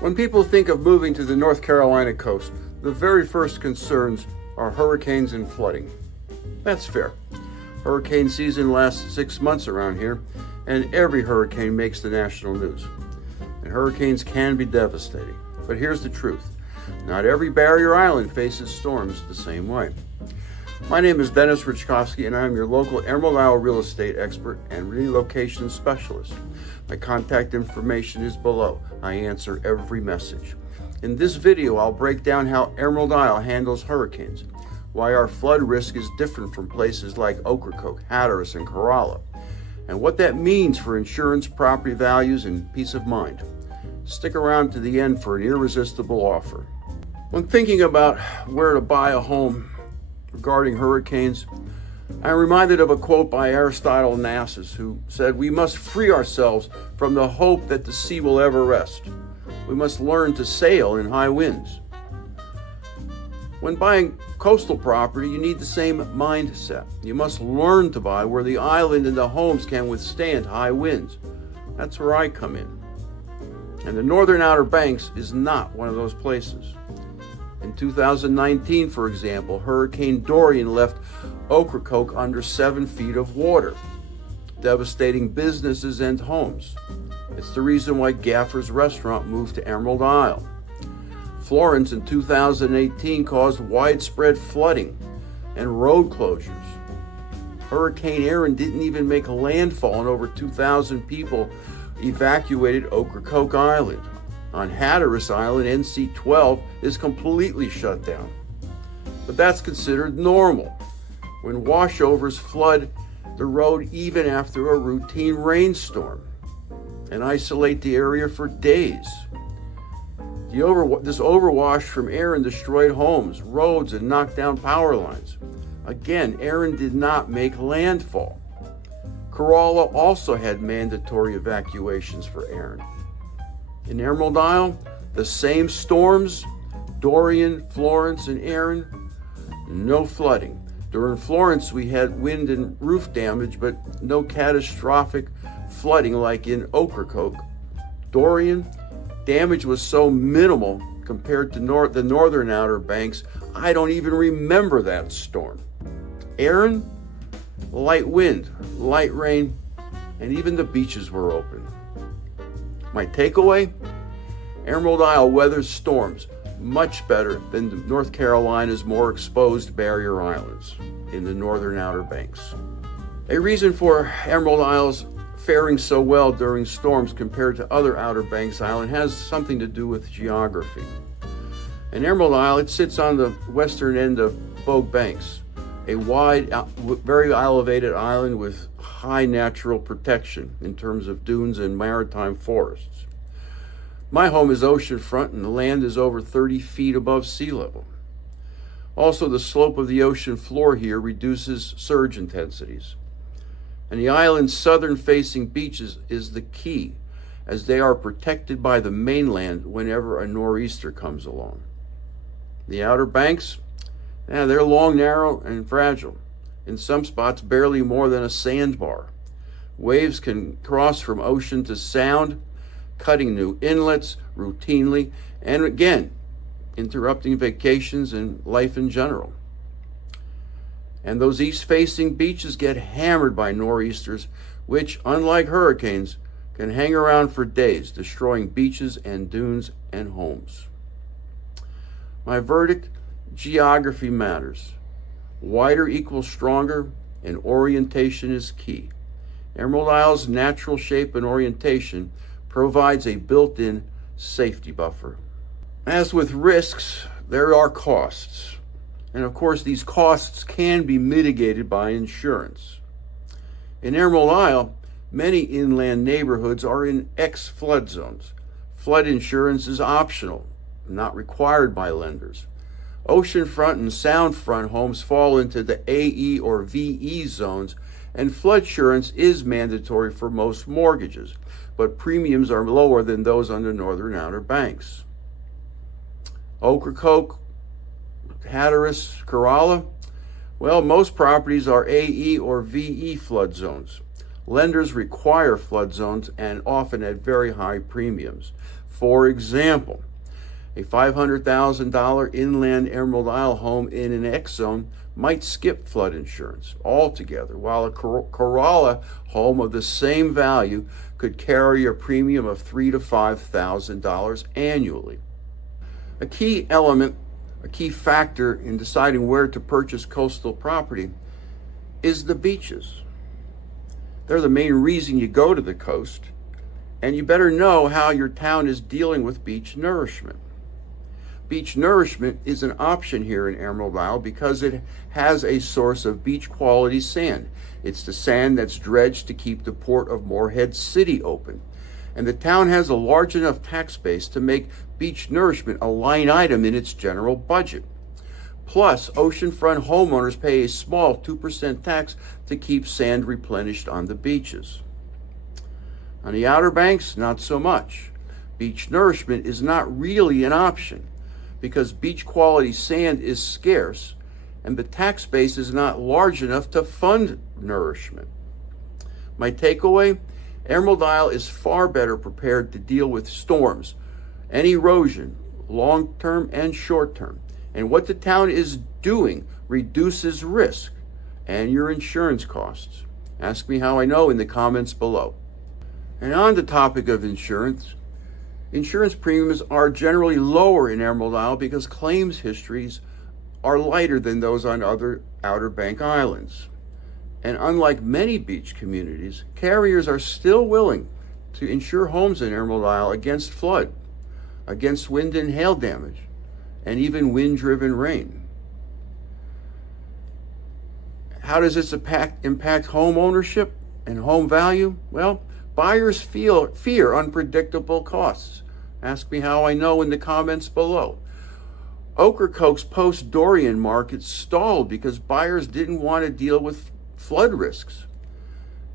When people think of moving to the North Carolina coast, the very first concerns are hurricanes and flooding. That's fair. Hurricane season lasts 6 months around here, and every hurricane makes the national news. And hurricanes can be devastating. But here's the truth. Not every barrier island faces storms the same way. My name is Denis .Raczkowski, and I am your local Emerald Isle real estate expert and relocation specialist. My contact information is below. I answer every message. In this video, I'll break down how Emerald Isle handles hurricanes, why our flood risk is different from places like Ocracoke, Hatteras, and Corolla, and what that means for insurance, property values, and peace of mind. Stick around to the end for an irresistible offer. When thinking about where to buy a home regarding hurricanes, I'm reminded of a quote by Aristotle Onassis, who said, "We must free ourselves from the hope that the sea will ever rest. We must learn to sail in high winds." When buying coastal property, you need the same mindset. You must learn to buy where the island and the homes can withstand high winds. That's where I come in. And the Northern Outer Banks is not one of those places. In 2019, for example, Hurricane Dorian left Ocracoke under 7 feet of water, devastating businesses and homes. It's the reason why Gaffer's Restaurant moved to Emerald Isle. Florence in 2018 caused widespread flooding and road closures. Hurricane Aaron didn't even make landfall, and over 2,000 people evacuated Ocracoke Island. On Hatteras Island, NC-12 is completely shut down. But that's considered normal when washovers flood the road even after a routine rainstorm and isolate the area for days. This overwash from Aaron destroyed homes, roads, and knocked down power lines. Again, Aaron did not make landfall. Corolla also had mandatory evacuations for Aaron. In Emerald Isle, the same storms, Dorian, Florence, and Aaron, no flooding. During Florence, we had wind and roof damage, but no catastrophic flooding like in Ocracoke. Dorian, damage was so minimal compared to the Northern Outer Banks, I don't even remember that storm. Aaron, light wind, light rain, and even the beaches were open. My takeaway? Emerald Isle weathers storms much better than North Carolina's more exposed barrier islands in the Northern Outer Banks. A reason for Emerald Isle's faring so well during storms compared to other Outer Banks Island has something to do with geography. In Emerald Isle, it sits on the western end of Bogue Banks, a wide, very elevated island with high natural protection in terms of dunes and maritime forests. My home is oceanfront, and the land is over 30 feet above sea level. Also, the slope of the ocean floor here reduces surge intensities. And the island's southern-facing beaches is the key, as they are protected by the mainland whenever a nor'easter comes along. The Outer Banks, they're long, narrow, and fragile. In some spots, barely more than a sandbar. Waves can cross from ocean to sound, cutting new inlets routinely, and again, interrupting vacations and life in general. And those east-facing beaches get hammered by nor'easters, which, unlike hurricanes, can hang around for days, destroying beaches and dunes and homes. My verdict: geography matters. Wider equals stronger, and orientation is key. Emerald Isle's natural shape and orientation provides a built-in safety buffer. As with risks, there are costs. And of course, these costs can be mitigated by insurance. In Emerald Isle, many inland neighborhoods are in X-flood zones. Flood insurance is optional, not required by lenders. Oceanfront and soundfront homes fall into the AE or VE zones, and flood insurance is mandatory for most mortgages, but premiums are lower than those on the Northern Outer Banks. Ocracoke, Hatteras, Corolla, well, most properties are AE or VE flood zones. Lenders require flood zones and often at very high premiums. For example, a $500,000 inland Emerald Isle home in an X zone might skip flood insurance altogether, while a Corolla home of the same value could carry a premium of $3,000 to $5,000 annually. A key element, a key factor in deciding where to purchase coastal property is the beaches. They're the main reason you go to the coast, and you better know how your town is dealing with beach nourishment. Beach nourishment is an option here in Emerald Isle because it has a source of beach quality sand. It's the sand that's dredged to keep the port of Morehead City open. And the town has a large enough tax base to make beach nourishment a line item in its general budget. Plus, oceanfront homeowners pay a small 2% tax to keep sand replenished on the beaches. On the Outer Banks, not so much. Beach nourishment is not really an option because beach quality sand is scarce and the tax base is not large enough to fund nourishment. My takeaway, Emerald Isle is far better prepared to deal with storms and erosion, long-term and short-term. And what the town is doing reduces risk and your insurance costs. Ask me how I know in the comments below. And on the topic of insurance premiums are generally lower in Emerald Isle because claims histories are lighter than those on other Outer Bank islands. And unlike many beach communities, carriers are still willing to insure homes in Emerald Isle against flood, against wind and hail damage, and even wind-driven rain. How does this impact home ownership and home value? Well, buyers fear unpredictable costs. Ask me how I know in the comments below. Ocracoke's post-Dorian market stalled because buyers didn't want to deal with flood risks.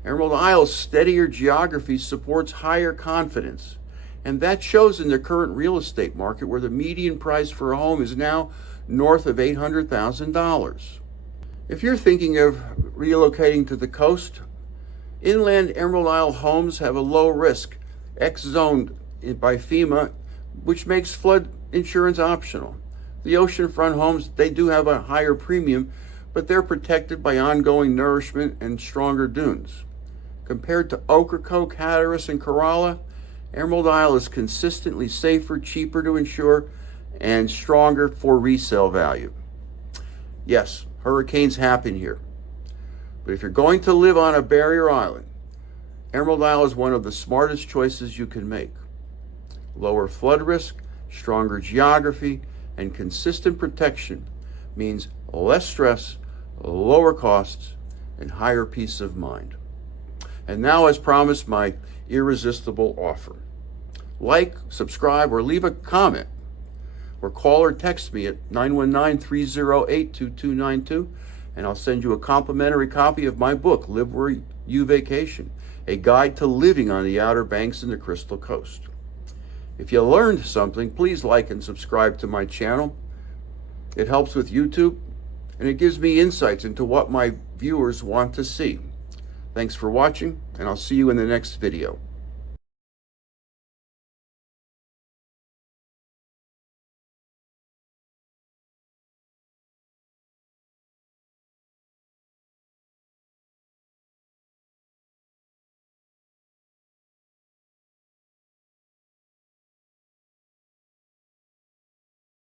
Emerald Isle's steadier geography supports higher confidence, and that shows in the current real estate market where the median price for a home is now north of $800,000. If you're thinking of relocating to the coast, inland Emerald Isle homes have a low risk, X-zoned by FEMA, which makes flood insurance optional. The oceanfront homes, they do have a higher premium, but they're protected by ongoing nourishment and stronger dunes. Compared to Ocracoke, Hatteras, and Corolla, Emerald Isle is consistently safer, cheaper to insure, and stronger for resale value. Yes, hurricanes happen here. But if you're going to live on a barrier island, Emerald Isle is one of the smartest choices you can make. Lower flood risk, stronger geography, and consistent protection means less stress, lower costs, and higher peace of mind. And now, as promised, my irresistible offer. Like, subscribe, or leave a comment, or call or text me at 919-308-2292, and I'll send you a complimentary copy of my book, Live Where You Vacation, a guide to living on the Outer Banks and the Crystal Coast. If you learned something, please like and subscribe to my channel. It helps with YouTube, and it gives me insights into what my viewers want to see. Thanks for watching, and I'll see you in the next video.